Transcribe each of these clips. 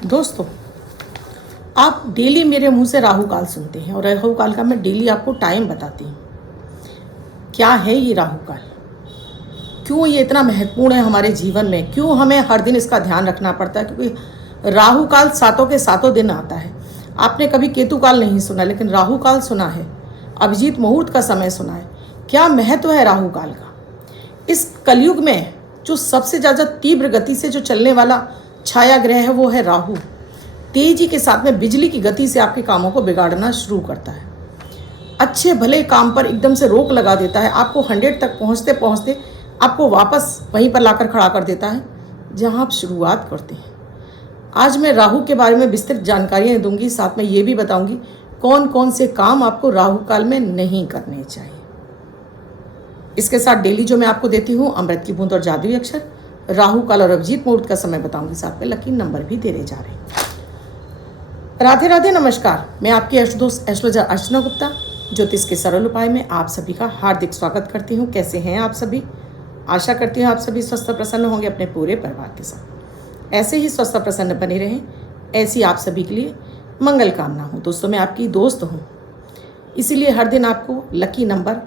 दोस्तों, आप डेली मेरे मुंह से राहु काल सुनते हैं और राहु काल का मैं डेली आपको टाइम बताती हूँ। क्या है ये राहु काल? क्यों ये इतना महत्वपूर्ण है हमारे जीवन में? क्यों हमें हर दिन इसका ध्यान रखना पड़ता है? क्योंकि राहु काल सातों के सातों दिन आता है। आपने कभी केतु काल नहीं सुना, लेकिन राहु काल सुना है। अभिजीत मुहूर्त का समय सुना है। क्या महत्व है राहु काल का? इस कलयुग में जो सबसे ज़्यादा तीव्र गति से जो चलने वाला छाया ग्रह है वो है राहु। तेजी के साथ में बिजली की गति से आपके कामों को बिगाड़ना शुरू करता है। अच्छे भले काम पर एकदम से रोक लगा देता है। आपको 100 तक पहुंचते पहुंचते आपको वापस वहीं पर लाकर खड़ा कर देता है जहां आप शुरुआत करते हैं। आज मैं राहु के बारे में विस्तृत जानकारियां दूंगी, साथ में ये भी बताऊंगी कौन कौन से काम आपको राहु काल में नहीं करने चाहिए। इसके साथ डेली जो मैं आपको देती हूँ अमृत की बूंद और जादुई अक्षर, राहु काल और अभिजीत मुहूर्त का समय बताऊंगी, साथ में लकी नंबर भी देने जा रहे हैं। राधे राधे, नमस्कार। मैं आपकी अष्टदोष एस्ट्रोलॉजर अर्चना गुप्ता ज्योतिष के सरल उपाय में आप सभी का हार्दिक स्वागत करती हूँ। कैसे हैं आप सभी? आशा करती हूँ आप सभी स्वस्थ प्रसन्न होंगे अपने पूरे परिवार के साथ। ऐसे ही स्वस्थ प्रसन्न बने रहें, ऐसी आप सभी के लिए मंगल कामना हूँ। दोस्तों, मैं आपकी दोस्त हूँ, इसीलिए हर दिन आपको लकी नंबर,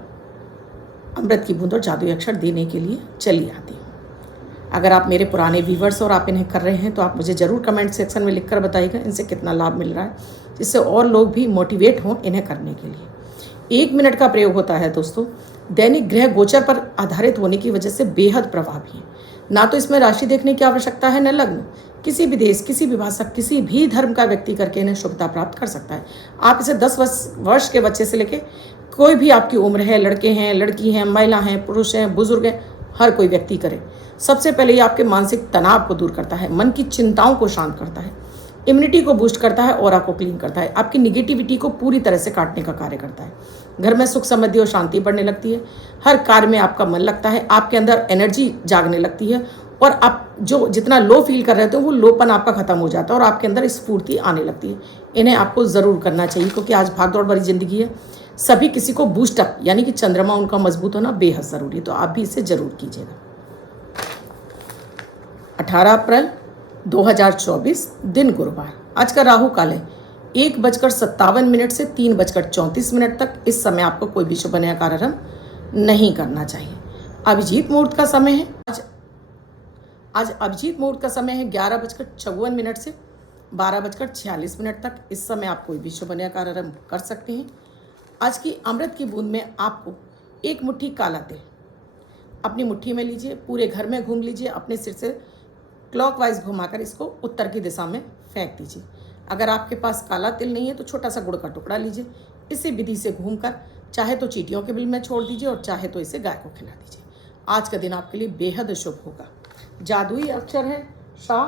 अमृत की बूंद और जादुई अक्षर देने के लिए चली आती हूँ। अगर आप मेरे पुराने व्यूवर्स और आप इन्हें कर रहे हैं तो आप मुझे ज़रूर कमेंट सेक्शन में लिखकर बताइएगा इनसे कितना लाभ मिल रहा है, जिससे और लोग भी मोटिवेट हों इन्हें करने के लिए। 1 मिनट का प्रयोग होता है दोस्तों। दैनिक ग्रह गोचर पर आधारित होने की वजह से बेहद प्रभावी है। ना तो इसमें राशि देखने की आवश्यकता है, न लग्न। किसी भी देश, किसी भी भाषा, किसी भी धर्म का व्यक्ति करके इन्हें शुभता प्राप्त कर सकता है। आप इसे 10 वर्ष के बच्चे से लेके कोई भी आपकी उम्र है, लड़के हैं, लड़की हैं, महिला हैं, पुरुष हैं, बुजुर्ग हैं, हर कोई व्यक्ति करे। सबसे पहले ये आपके मानसिक तनाव को दूर करता है, मन की चिंताओं को शांत करता है, इम्यूनिटी को बूस्ट करता है, ऑरा को क्लीन करता है, आपकी निगेटिविटी को पूरी तरह से काटने का कार्य करता है। घर में सुख समृद्धि और शांति बढ़ने लगती है। हर कार्य में आपका मन लगता है, आपके अंदर एनर्जी जागने लगती है और आप जो जितना लो फील कर रहे थे वो लोपन आपका खत्म हो जाता है और आपके अंदर स्फूर्ति आने लगती है। इन्हें आपको ज़रूर करना चाहिए, क्योंकि आज भागदौड़ भरी जिंदगी है। सभी किसी को बूस्टअप यानी कि चंद्रमा उनका मजबूत होना बेहद ज़रूरी है, तो आप भी इसे ज़रूर कीजिएगा। 18 अप्रैल 2024 दिन गुरुवार। आज का राहु काल है 1:57 से 3:34 तक। इस समय आपको कोई भी शुभ नया कार्यक्रम नहीं करना चाहिए। अभिजीत मुहूर्त का समय है आज अभिजीत मुहूर्त का समय है 11:54 से 12:46 तक। इस समय आप कोई भी शुभ नया कार्यक्रम कर सकते हैं। आज की अमृत की बूंद में आपको 1 मुट्ठी काला तिल अपनी मुट्ठी में लीजिए, पूरे घर में घूम लीजिए, अपने सिर से क्लॉकवाइज घुमाकर इसको उत्तर की दिशा में फेंक दीजिए। अगर आपके पास काला तिल नहीं है तो छोटा सा गुड़ का टुकड़ा लीजिए। इसी विधि से घूमकर चाहे तो चींटियों के बिल में छोड़ दीजिए और चाहे तो इसे गाय को खिला दीजिए। आज का दिन आपके लिए बेहद शुभ होगा। जादुई अक्षर है शाह,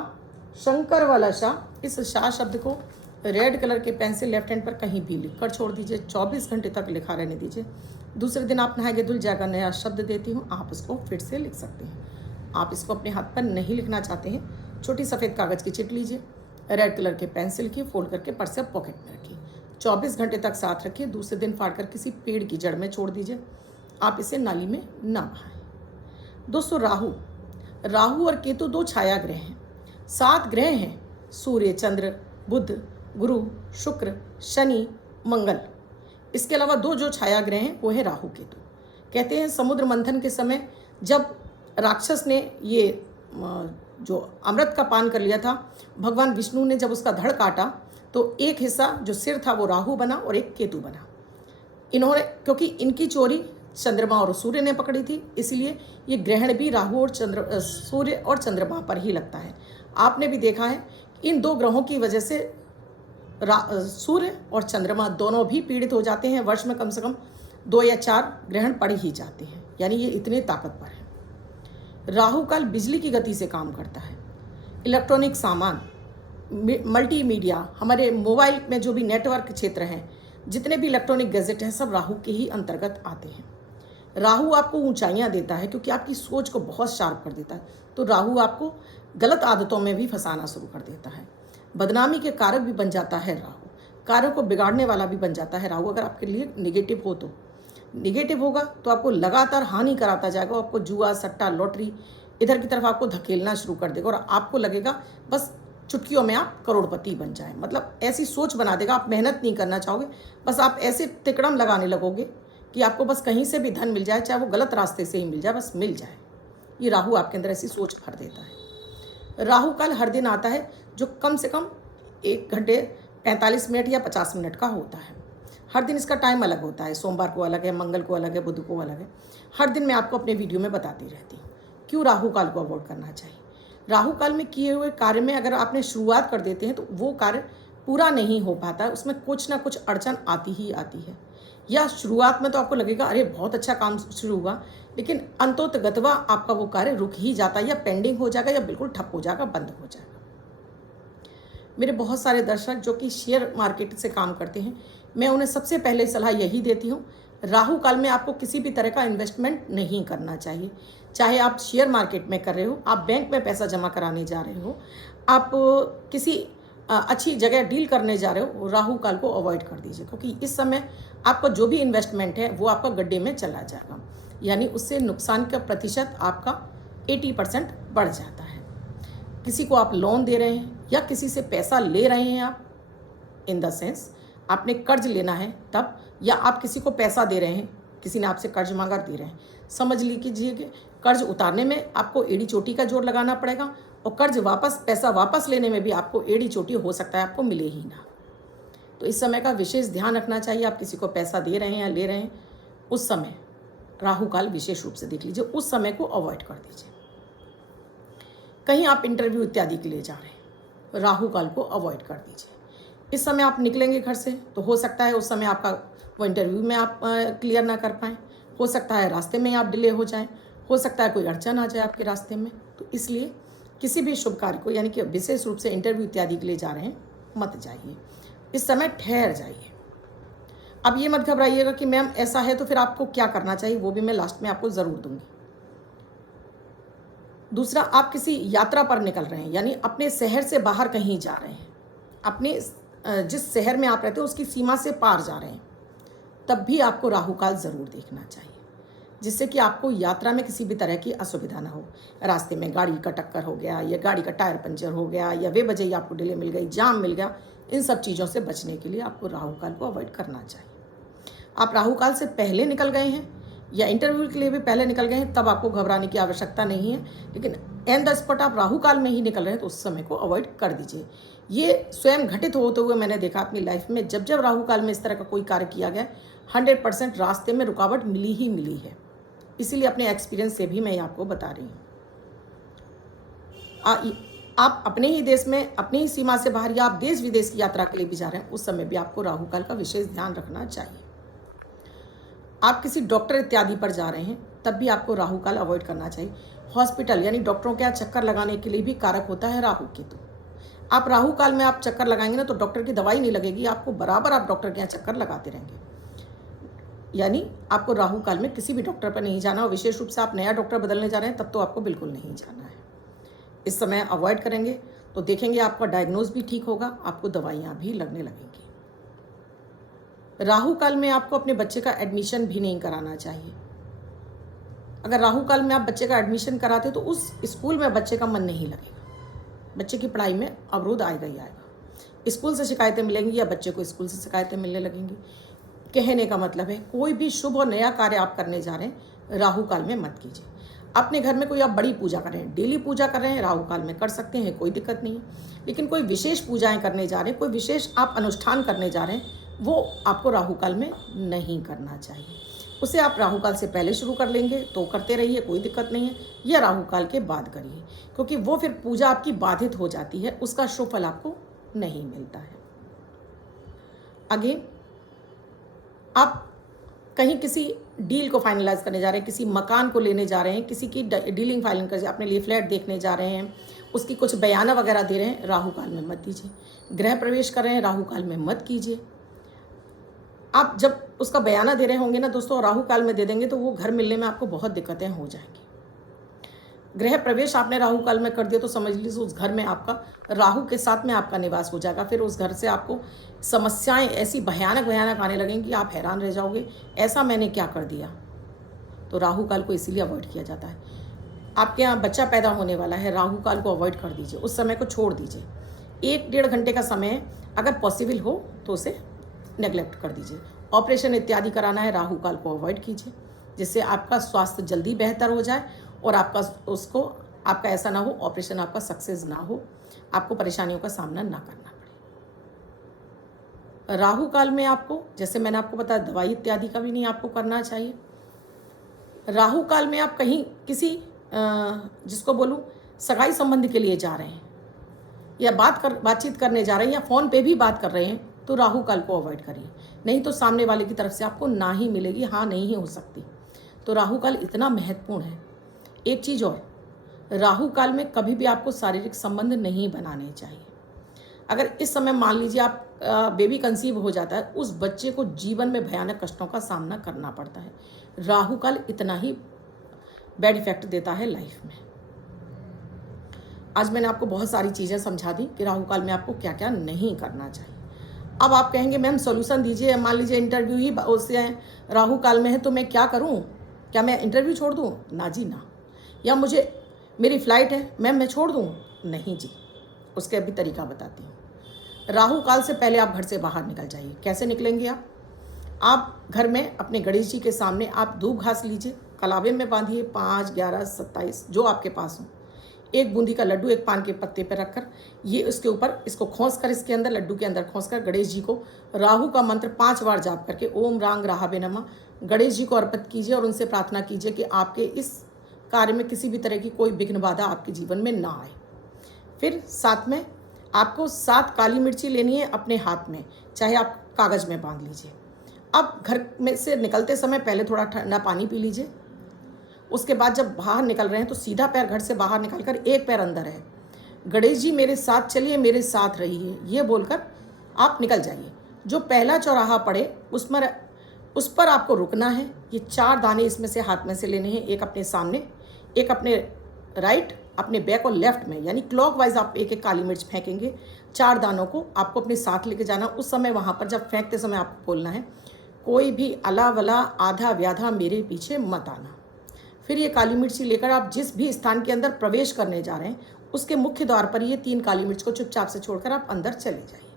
शंकर वाला शाह। इस शाह शब्द को रेड कलर के पेन से लेफ्ट हैंड पर कहीं भी लिखकर छोड़ दीजिए। 24 घंटे तक लिखा रहने दीजिए। दूसरे दिन आप नहाएंगे धुल जाएगा, नया शब्द देती हूँ, आप इसको फिर से लिख सकते हैं। आप इसको अपने हाथ पर नहीं लिखना चाहते हैं, छोटी सफ़ेद कागज़ की चिट लीजिए, रेड कलर के पेन से लिखिए, फोल्ड करके पर्स या पॉकेट में रखिए। 24 घंटे तक साथ रखिए। दूसरे दिन फाड़कर किसी पेड़ की जड़ में छोड़ दीजिए। आप इसे नाली में ना बहाएं। दोस्तों, राहु और केतु 2 छाया ग्रह हैं। 7 ग्रह हैं, सूर्य, चंद्र, बुध, गुरु, शुक्र, शनि, मंगल। इसके अलावा 2 जो छाया ग्रह हैं वो है राहु केतु। कहते हैं समुद्र मंथन के समय जब राक्षस ने ये जो अमृत का पान कर लिया था, भगवान विष्णु ने जब उसका धड़ काटा तो एक हिस्सा जो सिर था वो राहु बना और एक केतु बना। इन्होंने, क्योंकि इनकी चोरी चंद्रमा और सूर्य ने पकड़ी थी, इसलिए ये ग्रहण भी राहु और सूर्य और चंद्रमा पर ही लगता है। आपने भी देखा है इन 2 ग्रहों की वजह से सूर्य और चंद्रमा दोनों भी पीड़ित हो जाते हैं। वर्ष में कम से कम 2 या 4 ग्रहण पड़ ही जाते हैं, यानी ये इतने ताकतवर है। राहु काल बिजली की गति से काम करता है। इलेक्ट्रॉनिक सामान, मल्टीमीडिया, हमारे मोबाइल में जो भी नेटवर्क क्षेत्र हैं, जितने भी इलेक्ट्रॉनिक गैजेट हैं, सब राहु के ही अंतर्गत आते हैं। राहु आपको ऊंचाइयां देता है क्योंकि आपकी सोच को बहुत शार्प कर देता है। तो राहु आपको गलत आदतों में भी फंसाना शुरू कर देता है। बदनामी के कारक भी बन जाता है राहु, कार्यों को बिगाड़ने वाला भी बन जाता है राहु। अगर आपके लिए निगेटिव हो तो निगेटिव होगा तो आपको लगातार हानि कराता जाएगा। आपको जुआ, सट्टा, लॉटरी इधर की तरफ आपको धकेलना शुरू कर देगा और आपको लगेगा बस चुटकियों में आप करोड़पति बन जाएं। मतलब ऐसी सोच बना देगा, आप मेहनत नहीं करना चाहोगे, बस आप ऐसे तिकड़म लगाने लगोगे कि आपको बस कहीं से भी धन मिल जाए, चाहे वो गलत रास्ते से ही मिल जाए, बस मिल जाए। ये राहु आपके अंदर ऐसी सोच भर देता है। राहु काल हर दिन आता है, जो कम से कम 1 घंटे 45 मिनट या 50 मिनट का होता है। हर दिन इसका टाइम अलग होता है, सोमवार को अलग है, मंगल को अलग है, बुध को अलग है। हर दिन मैं आपको अपने वीडियो में बताती रहती हूँ क्यों राहु काल को अवॉइड करना चाहिए। राहु काल में किए हुए कार्य में अगर आपने शुरुआत कर देते हैं तो वो कार्य पूरा नहीं हो पाता है, उसमें कुछ ना कुछ अड़चन आती ही आती है। या शुरुआत में तो आपको लगेगा अरे बहुत अच्छा काम शुरू हुआ, लेकिन अंतोतगतवा आपका वो कार्य रुक ही जाता है, या पेंडिंग हो जाएगा, या बिल्कुल ठप हो जाएगा, बंद हो जाएगा। मेरे बहुत सारे दर्शक जो कि शेयर मार्केट से काम करते हैं, मैं उन्हें सबसे पहले सलाह यही देती हूँ, राहु काल में आपको किसी भी तरह का इन्वेस्टमेंट नहीं करना चाहिए। चाहे आप शेयर मार्केट में कर रहे हो, आप बैंक में पैसा जमा कराने जा रहे हो, आप किसी अच्छी जगह डील करने जा रहे हो, राहु काल को अवॉइड कर दीजिए, क्योंकि इस समय आपका जो भी इन्वेस्टमेंट है वो आपका गड्ढे में चला जाएगा, यानी उससे नुकसान का प्रतिशत आपका 80% बढ़ जाता है। किसी को आप लोन दे रहे हैं या किसी से पैसा ले रहे हैं आप, इन द सेंस आपने कर्ज लेना है तब, या आप किसी को पैसा दे रहे हैं, किसी ने आपसे कर्ज मांगा दे रहे हैं, समझ लीजिए कि कर्ज उतारने में आपको एड़ी चोटी का जोर लगाना पड़ेगा, और कर्ज पैसा वापस लेने में भी आपको एड़ी चोटी हो सकता है आपको मिले ही ना। तो इस समय का विशेष ध्यान रखना चाहिए। आप किसी को पैसा दे रहे हैं या ले रहे हैं, उस समय राहु काल विशेष रूप से देख लीजिए, उस समय को अवॉइड कर दीजिए। कहीं आप इंटरव्यू इत्यादि के लिए जा रहे हैं, राहु काल को अवॉइड कर दीजिए। इस समय आप निकलेंगे घर से तो हो सकता है उस समय आपका वो इंटरव्यू में आप क्लियर ना कर पाएँ, हो सकता है रास्ते में आप डिले हो जाएं, हो सकता है कोई अड़चन आ जाए आपके रास्ते में। तो इसलिए किसी भी शुभ कार्य को, यानी कि विशेष रूप से इंटरव्यू इत्यादि के लिए जा रहे हैं, मत जाइए, इस समय ठहर जाइए। अब ये मत घबराइएगा कि मैम ऐसा है तो फिर आपको क्या करना चाहिए, वो भी मैं लास्ट में आपको ज़रूर दूंगी। दूसरा, आप किसी यात्रा पर निकल रहे हैं, यानी अपने शहर से बाहर कहीं जा रहे हैं, अपने जिस शहर में आप रहते हो उसकी सीमा से पार जा रहे हैं, तब भी आपको राहु काल ज़रूर देखना चाहिए, जिससे कि आपको यात्रा में किसी भी तरह की असुविधा ना हो। रास्ते में गाड़ी का टक्कर हो गया, या गाड़ी का टायर पंचर हो गया, या वे वजह ही आपको डिले मिल गई, जाम मिल गया, इन सब चीज़ों से बचने के लिए आपको राहु काल को अवॉइड करना चाहिए। आप राहु काल से पहले निकल गए हैं या इंटरव्यू के लिए भी पहले निकल गए हैं, तब आपको घबराने की आवश्यकता नहीं है, लेकिन एन द स्पॉट आप राहु काल में ही निकल रहे हैं तो उस समय को अवॉइड कर दीजिए। ये स्वयं घटित होते हुए मैंने देखा अपनी लाइफ में, जब जब राहु काल में इस तरह का कोई कार्य किया गया, 100% रास्ते में रुकावट मिली ही मिली है। इसीलिए अपने एक्सपीरियंस से भी मैं आपको बता रही हूँ। आप अपने ही देश में, अपनी ही सीमा से बाहर, या आप देश विदेश की यात्रा के लिए भी जा रहे हैं, उस समय भी आपको राहु काल का विशेष ध्यान रखना चाहिए। आप किसी डॉक्टर इत्यादि पर जा रहे हैं, तब भी आपको राहु काल अवॉइड करना चाहिए। हॉस्पिटल यानी डॉक्टरों के यहाँ चक्कर लगाने के लिए भी कारक होता है राहु केतु। आप राहु काल में आप चक्कर लगाएंगे ना तो डॉक्टर की दवाई नहीं लगेगी, आपको बराबर आप डॉक्टर के यहाँ चक्कर लगाते रहेंगे। यानी आपको राहु काल में किसी भी डॉक्टर पर नहीं जाना, और विशेष रूप से आप नया डॉक्टर बदलने जा रहे हैं तब तो आपको बिल्कुल नहीं जाना है। इस समय अवॉइड करेंगे तो देखेंगे आपका डायग्नोज भी ठीक होगा, आपको दवाइयाँ भी लगने लगेंगी। राहु काल में आपको अपने बच्चे का एडमिशन भी नहीं कराना चाहिए। अगर राहु काल में आप बच्चे का एडमिशन कराते तो उस स्कूल में बच्चे का मन नहीं लगेगा, बच्चे की पढ़ाई में अवरोध आएगा ही आएगा। स्कूल से शिकायतें मिलेंगी या बच्चे को स्कूल से शिकायतें मिलने लगेंगी। कहने का मतलब है, कोई भी शुभ और नया कार्य आप करने जा रहे हैं, राहु काल में मत कीजिए। अपने घर में कोई आप बड़ी पूजा कर रहे हैं, डेली पूजा कर रहे हैं, राहु काल में कर सकते हैं, कोई दिक्कत नहीं है। लेकिन कोई विशेष पूजाएं करने जा रहे हैं, कोई विशेष आप अनुष्ठान करने जा रहे हैं, वो आपको राहु काल में नहीं करना चाहिए। उसे आप राहु काल से पहले शुरू कर लेंगे तो करते रहिए, कोई दिक्कत नहीं है, या राहु काल के बाद करिए, क्योंकि वो फिर पूजा आपकी बाधित हो जाती है, उसका शुभ फल आपको नहीं मिलता है। आगे आप कहीं किसी डील को फाइनलाइज करने जा रहे हैं, किसी मकान को लेने जा रहे हैं, किसी की डीलिंग फाइलिंग कर अपने लिए फ्लैट देखने जा रहे हैं, उसकी कुछ बयाना वगैरह दे रहे हैं, राहु काल में मत दीजिए। गृह प्रवेश कर रहे हैं, राहु काल में मत कीजिए। आप जब उसका बयाना दे रहे होंगे ना दोस्तों, राहु काल में दे देंगे तो वो घर मिलने में आपको बहुत दिक्कतें हो जाएंगी। गृह प्रवेश आपने राहु काल में कर दिया तो समझ लीजिए उस घर में आपका राहु के साथ में आपका निवास हो जाएगा। फिर उस घर से आपको समस्याएं ऐसी भयानक भयानक आने लगेंगी, आप हैरान रह जाओगे, ऐसा मैंने क्या कर दिया। तो राहु काल को इसीलिए अवॉइड किया जाता है। आपके यहाँ बच्चा पैदा होने वाला है, राहु काल को अवॉइड कर दीजिए, उस समय को छोड़ दीजिए। 1 डेढ़ घंटे का समय है, अगर पॉसिबल हो तो उसे नेग्लेक्ट कर दीजिए। ऑपरेशन इत्यादि कराना है, राहु काल को अवॉइड कीजिए, जिससे आपका स्वास्थ्य जल्दी बेहतर हो जाए और आपका ऐसा ना हो ऑपरेशन आपका सक्सेस ना हो, आपको परेशानियों का सामना ना करना पड़े। राहु काल में आपको, जैसे मैंने आपको बताया, दवाई इत्यादि का भी नहीं आपको करना चाहिए। राहु काल में आप कहीं किसी जिसको बोलूं सगाई संबंध के लिए जा रहे हैं या बातचीत करने जा रहे हैं या फ़ोन पे भी बात कर रहे हैं, तो राहु काल को अवॉइड करिए, नहीं तो सामने वाले की तरफ से आपको ना ही मिलेगी, हाँ नहीं ही हो सकती। तो राहु काल इतना महत्वपूर्ण है। एक चीज़ और, राहु काल में कभी भी आपको शारीरिक संबंध नहीं बनाने चाहिए। अगर इस समय मान लीजिए आप बेबी कंसीव हो जाता है, उस बच्चे को जीवन में भयानक कष्टों का सामना करना पड़ता है। राहु काल इतना ही बैड इफेक्ट देता है लाइफ में। आज मैंने आपको बहुत सारी चीज़ें समझा दी कि राहु काल में आपको क्या क्या नहीं करना चाहिए। अब आप कहेंगे मैम सॉल्यूशन दीजिए, मान लीजिए इंटरव्यू ही उससे राहु काल में है तो मैं क्या करूं? क्या मैं इंटरव्यू छोड़ दूं? ना जी ना। या मेरी फ्लाइट है मैम मैं छोड़ दूं? नहीं जी, उसके अभी तरीका बताती हूँ। राहु काल से पहले आप घर से बाहर निकल जाइए। कैसे निकलेंगे आप घर में अपने गणेश जी के सामने आप दूब घास लीजिए, कलावे में बांधिए, 5, 11, 27 जो आपके पास हो। एक बूंदी का लड्डू एक पान के पत्ते पर रखकर ये उसके ऊपर इसको खोस कर, इसके अंदर लड्डू के अंदर खोस कर गणेश जी को राहु का मंत्र 5 बार जाप करके ओम रांग राहावे नमः गणेश जी को अर्पित कीजिए और उनसे प्रार्थना कीजिए कि आपके इस कार्य में किसी भी तरह की कोई विघ्न बाधा आपके जीवन में ना आए। फिर साथ में आपको 7 काली मिर्ची लेनी है अपने हाथ में, चाहे आप कागज़ में बांध लीजिए। अब घर में से निकलते समय पहले थोड़ा ठंडा पानी पी लीजिए। उसके बाद जब बाहर निकल रहे हैं तो सीधा पैर घर से बाहर निकलकर एक पैर अंदर है, गणेश जी मेरे साथ चलिए, मेरे साथ रहिए, ये बोलकर आप निकल जाइए। जो पहला चौराहा पड़े उस पर आपको रुकना है। ये 4 दाने इसमें से हाथ में से लेने हैं, एक अपने सामने, एक अपने राइट, अपने बैक और लेफ्ट में, यानी क्लॉकवाइज आप एक एक काली मिर्च फेंकेंगे। 4 दानों को आपको अपने साथ लेके जाना। उस समय वहाँ पर जब फेंकते समय आपको बोलना है, कोई भी अला वला आधा व्याधा मेरे पीछे मत आना। फिर ये काली मिर्ची लेकर आप जिस भी स्थान के अंदर प्रवेश करने जा रहे हैं उसके मुख्य द्वार पर ये 3 काली मिर्च को चुपचाप से छोड़कर आप अंदर चले जाइए।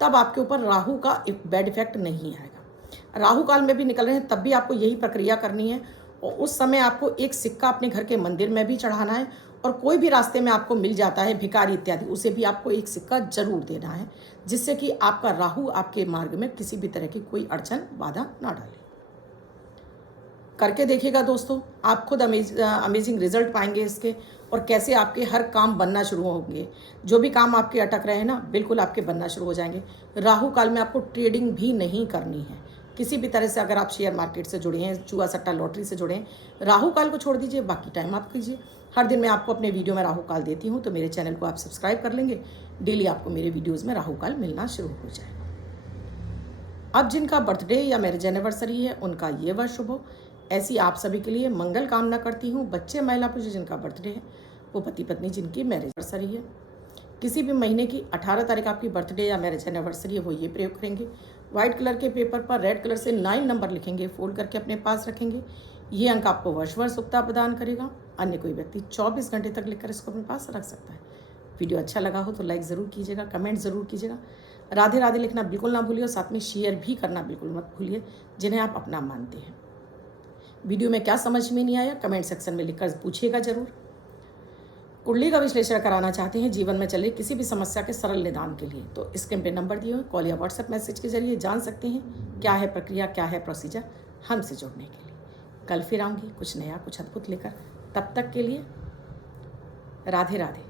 तब आपके ऊपर राहु का बैड इफेक्ट नहीं आएगा। राहु काल में भी निकल रहे हैं तब भी आपको यही प्रक्रिया करनी है और उस समय आपको एक सिक्का अपने घर के मंदिर में भी चढ़ाना है और कोई भी रास्ते में आपको मिल जाता है भिखारी इत्यादि, उसे भी आपको एक सिक्का जरूर देना है, जिससे कि आपका राहु आपके मार्ग में किसी भी तरह की कोई अड़चन बाधा ना डाले। करके देखिएगा दोस्तों, आप खुद अमेजिंग रिजल्ट पाएंगे इसके, और कैसे आपके हर काम बनना शुरू होंगे। जो भी काम आपके अटक रहे हैं ना, बिल्कुल आपके बनना शुरू हो जाएंगे। राहु काल में आपको ट्रेडिंग भी नहीं करनी है किसी भी तरह से। अगर आप शेयर मार्केट से जुड़े हैं, जुआ सट्टा लॉटरी से जुड़े हैं, राहु काल को छोड़ दीजिए, बाकी टाइम आप कीजिए। हर दिन मैं आपको अपने वीडियो में राहु काल देती हूँ, तो मेरे चैनल को आप सब्सक्राइब कर लेंगे, डेली आपको मेरे वीडियोज़ में राहु काल मिलना शुरू हो जाएगा। अब जिनका बर्थडे या मैरिज एनिवर्सरी है उनका ये वर्ष शुभ हो, ऐसी आप सभी के लिए मंगल कामना करती हूँ। बच्चे, महिला पुरुष जिनका बर्थडे है, वो पति पत्नी जिनकी मैरिज एनिवर्सरी है, किसी भी महीने की 18 तारीख आपकी बर्थडे या मैरिज एनिवर्सरी है, वो ये प्रयोग करेंगे। व्हाइट कलर के पेपर पर रेड कलर से 9 नंबर लिखेंगे, फोल्ड करके अपने पास रखेंगे। ये अंक आपको वर्ष वर्ष सुखता प्रदान करेगा। अन्य कोई व्यक्ति 24 घंटे तक लिखकर इसको अपने पास रख सकता है। वीडियो अच्छा लगा हो तो लाइक ज़रूर कीजिएगा, कमेंट ज़रूर कीजिएगा, राधे राधे लिखना बिल्कुल ना भूलिए और साथ में शेयर भी करना बिल्कुल मत भूलिए जिन्हें आप अपना मानते हैं। वीडियो में क्या समझ में नहीं आया कमेंट सेक्शन में लिखकर पूछिएगा जरूर। कुंडली का विश्लेषण कराना चाहते हैं जीवन में चले किसी भी समस्या के सरल निदान के लिए, तो स्क्रीन पे नंबर दिए हुए कॉल या व्हाट्सएप मैसेज के जरिए जान सकते हैं क्या है प्रक्रिया, क्या है प्रोसीजर हमसे जुड़ने के लिए। कल फिर आऊँगी कुछ नया, कुछ अद्भुत लेकर। तब तक के लिए राधे राधे।